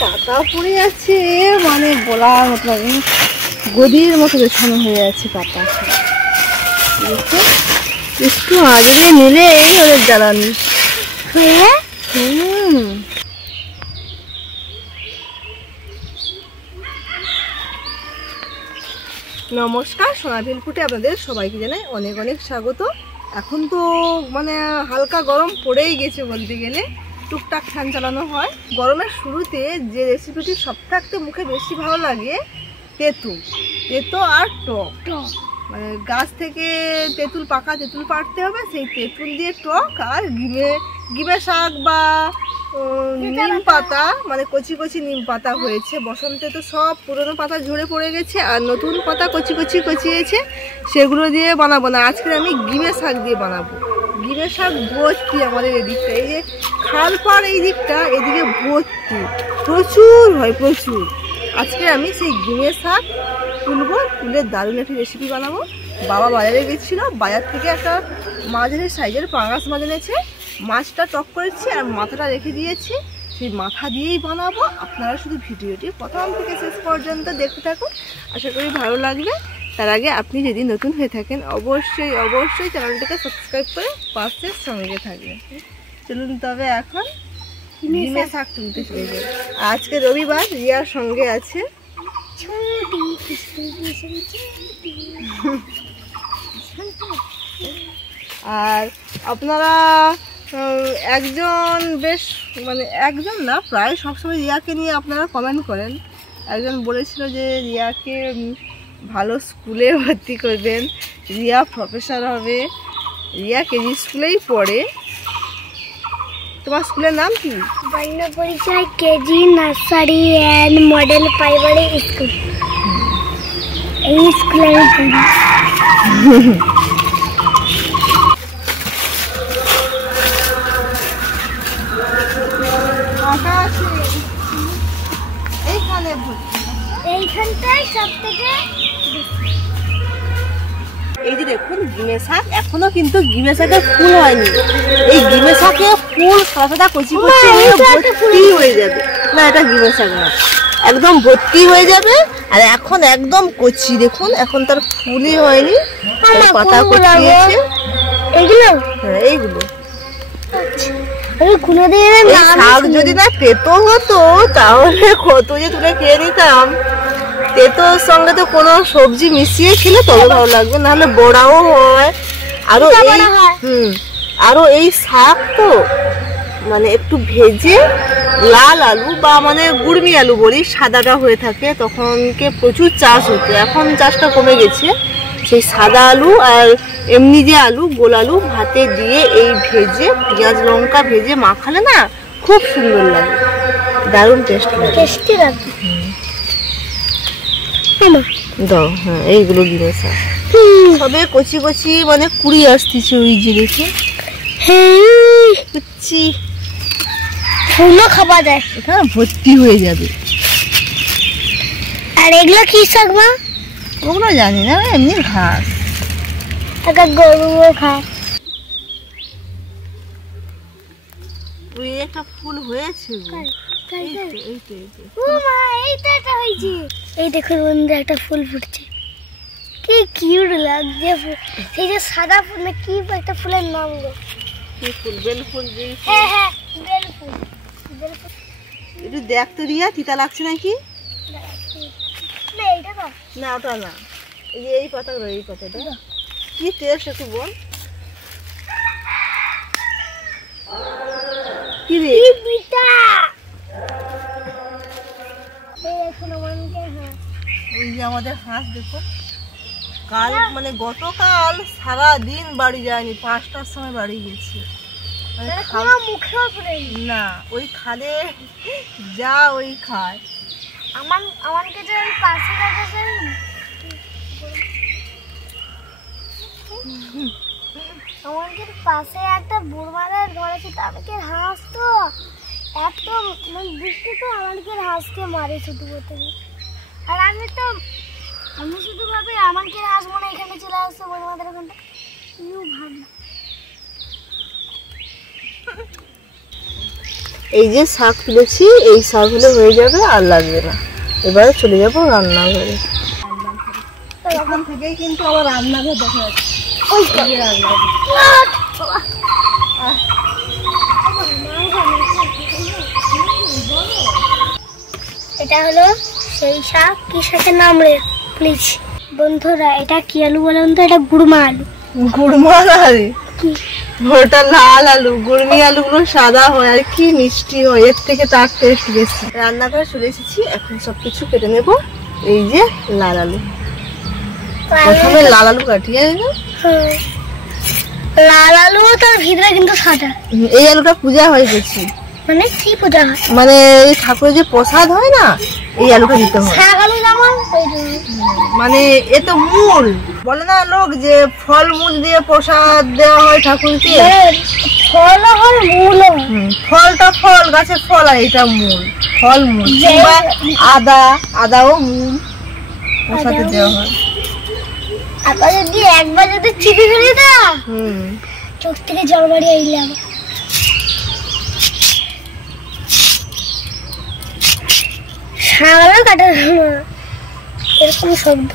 পাতা পড়ে যাচ্ছে, মানে বলার মতো গদির মতো বেছানো হয়ে যাচ্ছে পাতা। একটু আগে নিলে এই ওদের জ্বালানি। নমস্কার, সোনাঝুরি ফুটে আপনাদের সবাইকে জানাই অনেক অনেক স্বাগত। এখন তো মানে হালকা গরম পড়েই গেছে বলতে গেলে, টুকটাক ফ্যান চালানো হয়। গরমের শুরুতে যে রেসিপিটি সব থাকতে মুখে বেশি ভালো লাগে, তেঁতো আর টক। মানে গাছ থেকে তেঁতুল পাকা তেঁতুল পাড়তে হবে, সেই তেঁতুল দিয়ে টক আর গিমে শাক বা নিম পাতা, মানে কচি কচি নিম পাতা হয়েছে। বসন্তে তো সব পুরনো পাতা ঝরে পড়ে গেছে আর নতুন পাতা কচি কচি কচিয়েছে, সেগুলো দিয়ে বানাবো না। আজকে আমি গিমে শাক দিয়ে বানাবো। গিমে শাক ভর্তি আমাদের এদিকটা, এই যে খালপাড় এই দিকটা, এদিকে ভর্তি প্রচুর হয়, প্রচুর। আজকে আমি সেই গিমে শাক তুলবো, তুলে দারুণ একটি রেসিপি বানাবো। বাবা বাজারে গেছিল, বাজার থেকে একটা মাঝারি সাইজের পাঙাশ মাছ এনেছে। মাছটা টক করেছি আর মাথাটা রেখে দিয়েছি, সেই মাথা দিয়েই বানাবো। আপনারা শুধু ভিডিওটি প্রথম থেকে শেষ পর্যন্ত দেখতে থাকুন, আশা করি ভালো লাগবে। তার আগে আপনি যদি নতুন হয়ে থাকেন অবশ্যই অবশ্যই চ্যানেলটিকে সাবস্ক্রাইব করে পাশের সঙ্গে থাকবেন। চলুন তবে এখন গিমে শাক তুলতে চলে যাই। আজকে রবিবার, রিয়ার সঙ্গে আছে। আর আপনারা একজন বেশ, মানে একজন না, প্রায় সবসময় রিয়াকে নিয়ে আপনারা কমেন্ট করেন। একজন বলেছিল যে রিয়াকে ভালো স্কুলে ভর্তি করবেন, রিয়া প্রফেসর হবে। রিয়া কেজি স্কুলেই পড়ে। তোমার স্কুলের নাম কি? বর্ণ পরিচয় KG nursery and model primary school. এই স্কুলে আমি পড়ি। এইখানটায় সব থেকে এই যে দেখুন গিমে শাক, এখনো কিন্তু গিমে শাকের ফুল হয়নি। এই গিমে শাকে ফুল সাদা কচি কচি ভর্তি হয়ে যাবে। না, এটা গিমে শাক না, একদম ভর্তি হয়ে যাবে। আর এখন একদম কচি, দেখুন এখন তার ফুলই হয়নি, পাতা কচিয়েছে। এগুলো? হ্যাঁ, এইগুলো। শাক যদি না তেতো হতো তাহলে কত যে তুলে খেয়ে নিতাম। তেতোর সঙ্গে তো কোনো সবজি মিশিয়ে খেলে তবে ভালো লাগবে, নাহলে বড়াও হয়। আরো এই শাক তো মানে একটু ভেজে লাল আলু বা মানে গুড়মি আলু বলি, সাদাটা হয়ে থাকে, তখনকে প্রচুর চাষ হতো। এখন চাষটা কমে গেছে। সেই সাদা আলু আর এমনি যে আলু, গোল আলু ভাতে দিয়ে এই ভেজে পেঁয়াজ লঙ্কা ভেজে মাখালে না খুব সুন্দর লাগে, দারুণ টেস্টি লাগে। দাও, হ্যাঁ, এইগুলো গিমে শাক সবে কচি কচি মানে কুড়ি আসতেছে। ওই যে দেখে কুচি ফুলও খাওয়া যায়, এখানে ভর্তি হয়ে যাবে। আর এগুলো কি শাক মা? ওগুলো জানি না, এমনি ঘাস, গরুও খায়। ওই একটা ফুল হয়েছে, এই দেখুন বন্ধুরা, একটা ফুল ফুটছে, কি কিউট লাগছে। সেই যে সাদা ফুল না, কি একটা ফুলের নাম গো? কি ফুল? বেল ফুল। হ্যাঁ হ্যাঁ, বেল ফুল। একটু দেখ তো রিয়া, তিতা লাগছে নাকি? না, এইটা না, না ওটা না, এই পাতাটা, এই পাতাটা কি টেস্ট একটু বল। কি রে? ওই যে আমাদের হাঁস দেখো, কাল মানে গতকাল সারা দিন বাড়ি যায়নি, 5টার সময় বাড়ি গেছে। না, ওই খালে যা ওই খায়। আমাকে যে ওই পাশে আমাদের পাশে একটা বুড়মাদের ঘর আছে, তাদেরকে হাঁস তো একদম মানে বৃষ্টি তো আমাদেরকে হাঁসকে মারে শুধু বলতে। আর আমি শুধু ভাবি আমাকে হাঁস মনে এখানে চলে আসছে বুড়মাদের ওখানটা, ভাবি এই যে শাক তুলেছি, এই শাক হলে হয়ে যাবে, আর লাগবে না। এবারে চলে যাবো রান্নাঘরে। এখান থেকেই কিন্তু আমার রান্নাঘর দেখা যাচ্ছে। ওই যে রান্নাঘর। এটা হলো সেই শাক, কি শাকের নাম রে প্লিজ বন্ধুরা? এটা কি আলু বলেন তো? এটা গুড়মা আলু। গুড়মা আলু? ওটা লাল আলু। গুড়মি আলুগুলো সাদা হয় আর কি মিষ্টি হয়, এর থেকে তার টেস্ট বেশি। রান্নাঘরে চলে এসেছি, এখন সবকিছু কেটে নেব। এই যে লাল আলু, প্রথমে লাল আলু কাটিয়ে নেব। লাল আলু, তার ভিতরে কিন্তু সাদা। এই আলুটা পূজা হয়ে গেছে। মানে কি পূজা হয়? মানে এই ঠাকুরের যে প্রসাদ হয় না, এই আলুটা দিতে হয়। শাক আলু যেমন, মানে এ তো মূল বলে না লোক, যে ফল মূল দিয়ে প্রসাদ দেওয়া হয় ঠাকুরকে। ফল হয় মূল। ফলটা ফল, গাছের ফল, আর এটা মূল, ফল মূল। আদাও মূল প্রসাদে দেওয়া হয়। আবার যদি একবার যদি চিপে ফেলে না, চোখ থেকে জল বাড়িয়ে এলাম। শাক কাটা এরকম শব্দ।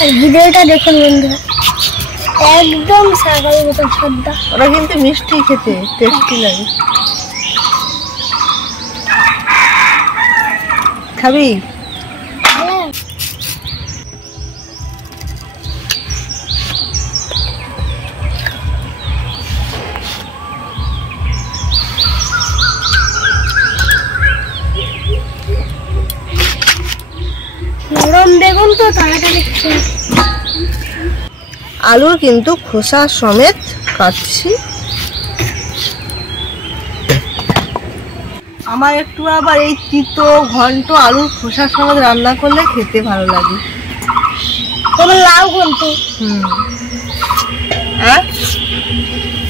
আর ভিডিওটা দেখুন বন্ধুরা, একদম শাকের মতন শব্দ। ওরা কিন্তু মিষ্টি খেতে টেস্টি লাগে। খাবি? নরম বেগুন তো তাড়াতাড়ি। আলু কিন্তু খোসা সমেত কাটছি। আমার একটু আবার এই তিতো ঘন্ট আলুর খোসা সমেত রান্না করলে খেতে ভালো লাগে। কোনো লাউ ঘন্ট। হ্যাঁ,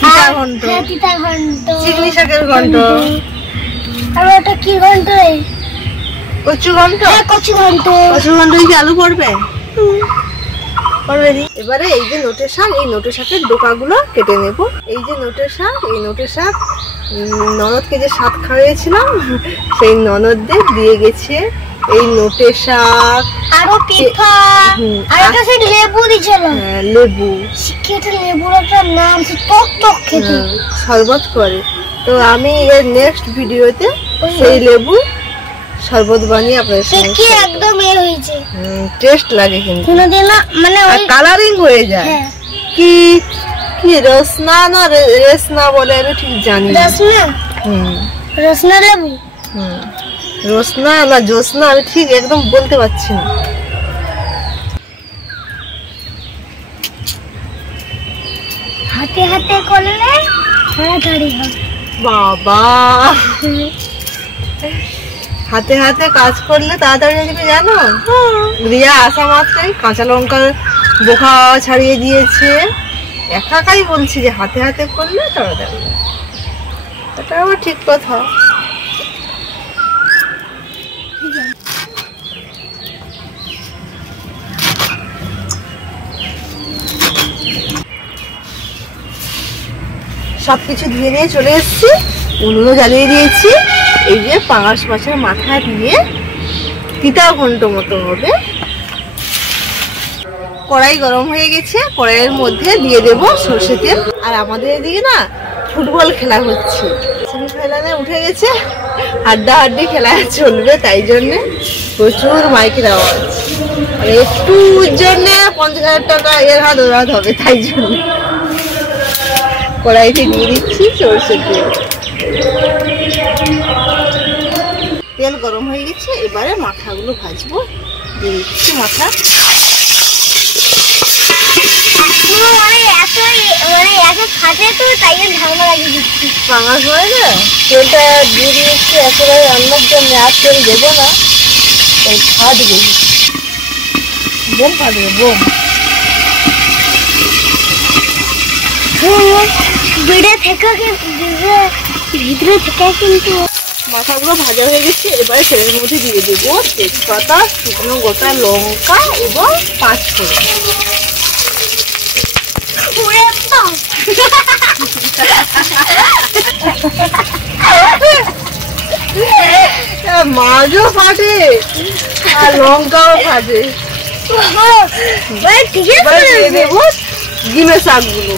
তিতা ঘন্ট, তিতা ঘন্ট, চিকনি শাকের ঘন্ট। আর ওটা কি ঘন্ট রে? কচু ঘন্ট। কচু ঘন্ট। কচু ঘন্ট কি আলু পড়বে? এবারে এই যে নোটের শাক, এই নোটের শাকের ডোকাগুলো কেটে নেব। এই যে নোটের শাক, এই নোটের শাক ননদকে যে শাক খাওয়াইছিলাম, সেই ননদদের দিয়ে গেছে এই নোটের শাক। আরো পিঠা, আর একটা সেই লেবু দিছিল। হ্যাঁ, লেবু। কেটে লেবুর একটা নাম টক টক খেতে, শরবত করে। তো আমি এর নেক্সট ভিডিওতে সেই লেবু শরবত বানিয়ে আপনাদের সাথে কি একদম এর হয়েছে। টেস্ট লাগে কিন্তু, কোনদিন মানে ওই কালারিং হয়ে যায়। কি কি রসনা না রেসনা বলে আমি ঠিক জানি না। রসনা, রসনা লেবু, রসনা না জোসনা আমি ঠিক একদম বলতে পারছি না। হাতে হাতে করলে তাড়াতাড়ি হবে। বাবা, হাতে হাতে কাজ করলে তাড়াতাড়ি হবে জানো? রিয়া আসা মাত্রই কাঁচা লঙ্কার বোখা ছাড়িয়ে দিয়েছে। একাই বলছি যে হাতে হাতে করলে তাড়াতাড়ি। এটা আবার ঠিক কথা। সবকিছু ধুয়ে নিয়ে চলে এসেছি, উনুনও জ্বালিয়ে দিয়েছি। এই যে পাঙাশ মাছের মাথা দিয়ে তিতা ঘন্ট মতো হবে। কড়াই গরম হয়ে গেছে, কড়াইয়ের মধ্যে দিয়ে দেব সর্ষে তেল। আর আমাদের এদিকে না ফুটবল খেলা হচ্ছে, সেমিফাইনালে উঠে গেছে, হাড্ডাহাড্ডি খেলা চলবে, তাই জন্যে প্রচুর মাইকের আওয়াজ। আর একটু জন্য 50,000 টাকা এর হাত ওর হাত হবে, তাই জন্য কড়াইতে দিয়ে দিচ্ছি সর্ষে তেল। তেল গরম হয়ে গেছে, এবারে মাথাগুলো ভাজবো। দিয়ে দিচ্ছি মাথা। পাঙাশ হয় না, তেলটা দিয়ে দিয়েছি একেবারে রান্নার জন্য। আর তেল দেবো না, ওই ফাটবে, বোম ফাটবে, বোম। ভিতরে থেকে কিন্তু মাথাগুলো ভাজা হয়ে গেছে। এবারে তেলের মধ্যে দিয়ে দেবো তেজপাতা, শুকনো গোটা লঙ্কা এবং 5 ফোড়ন। মাছও ফাটে আর লঙ্কাও ফাটে। ঠিক এবার দিয়ে দেবো ডিমের শাকগুলো।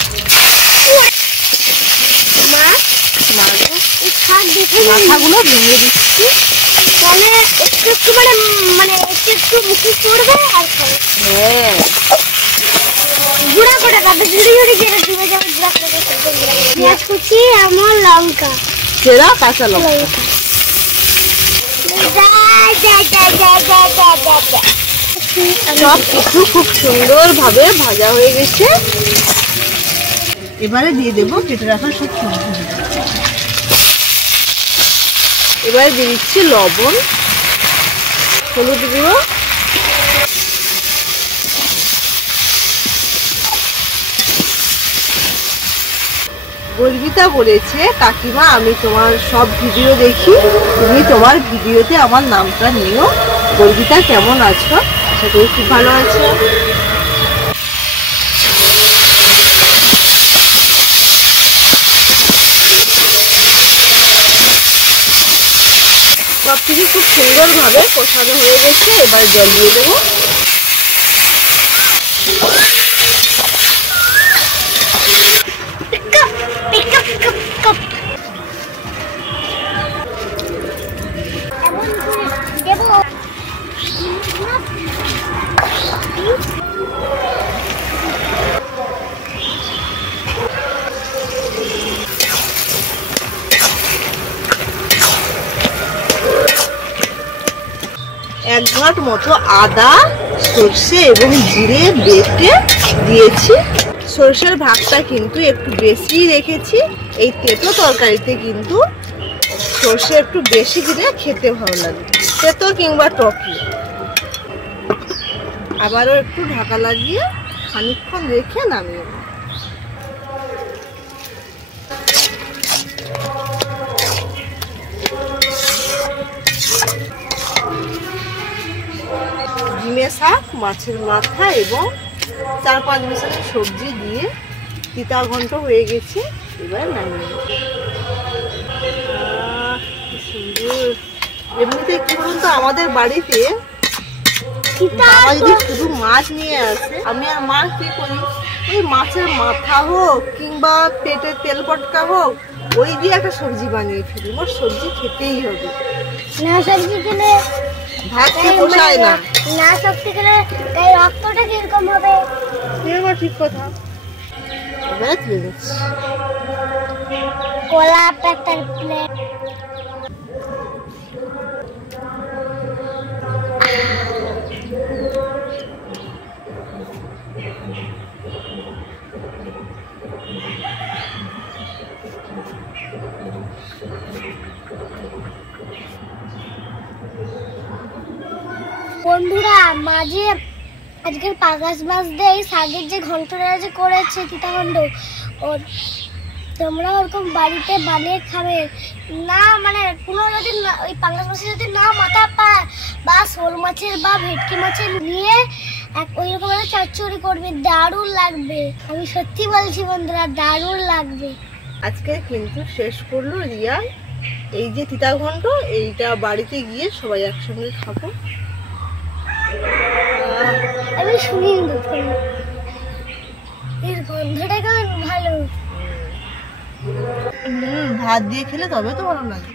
মাথাগুলো ভেঙে দিচ্ছি, তাহলে একটু একটু মানে একটু মুখে পড়বে আর খাবে। হ্যাঁ গুঁড়া করে কাটে, ঝুড়ি ঝুড়ি কেটে দিবে, যেমন গুঁড়া করে কাটে। পেঁয়াজ কুচি, আমার লঙ্কা, সেরা কাঁচা লঙ্কা। সব কিছু খুব সুন্দর ভাবে ভাজা হয়ে গেছে। এবারে দিয়ে দেবো কেটে রাখা সব সবজি। এবারে দিয়ে দিচ্ছি লবণ, হলুদ গুঁড়ো, গর্বিতা বলেছে, কাকিমা আমি তোমার সব ভিডিও দেখি, তুমি তোমার ভিডিওতে আমার নামটা নিও। গর্বিতা কেমন আছো? আশা করি খুব ভালো আছো। সব কিছু খুব সুন্দরভাবে কষানো হয়ে গেছে। এবার জল দিয়ে দেবো। এক ঘাট মতো আদা, সর্ষে এবং জিরে বেটে দিয়েছি। সর্ষের ভাগটা কিন্তু একটু বেশি রেখেছি। এই তেতো তরকারিতে কিন্তু সর্ষে একটু বেশি দিলে খেতে ভালো লাগে, তেতো কিংবা টকি। আবারও একটু ঢাকা লাগিয়ে খানিকক্ষণ রেখে নামিয়ে নেব। ডিমের শাক, মাছের মাথা এবং 4-5 মিশালি সবজি দিয়ে তিতা ঘন্ট হয়ে গেছে। এবার নামিয়ে নেব। সুন্দর। এমনিতে কি বলুন তো, আমাদের বাড়িতে বাবা যদি শুধু মাছ নিয়ে আসে, আমি আর মা কি করি, ওই মাছের মাথা হোক কিংবা পেটের তেল পটকা হোক, ওই দিয়ে একটা সবজি বানিয়ে ফেলি। মোর সবজি খেতেই হবে। না সবজি খেলে ভাত পোষায় না। না সবজি খেলে তাই রক্তটা কিরকম হবে? ঠিক কথা। এবারে তুলে দিচ্ছি। কলা পাতার প্লেট। বন্ধুরা, মাঝে আজকের পাঙাশ মাছ দিয়ে এই শাকের যে ঘন্টটা যে করেছে তিতাঘণ্ট, ওর তোমরা ওরকম বাড়িতে বানিয়ে খাবে না। মানে কোনো যদি ওই পাঙাশ মাছের যদি না মাথা পায় বা শোল মাছের বা ভেটকি মাছের নিয়ে ওই রকম একটা চচ্চড়ি করবে, দারুণ লাগবে। আমি সত্যি বলছি বন্ধুরা, দারুণ লাগবে। আজকে কিন্তু শেষ করলো রিয়া এই যে তিতা ঘন্ট। এইটা বাড়িতে গিয়ে সবাই একসঙ্গে খাবো। আমি শুনি এর গন্ধটা কেমন ভালো। ভাত দিয়ে খেলে তবে তো ভালো লাগে।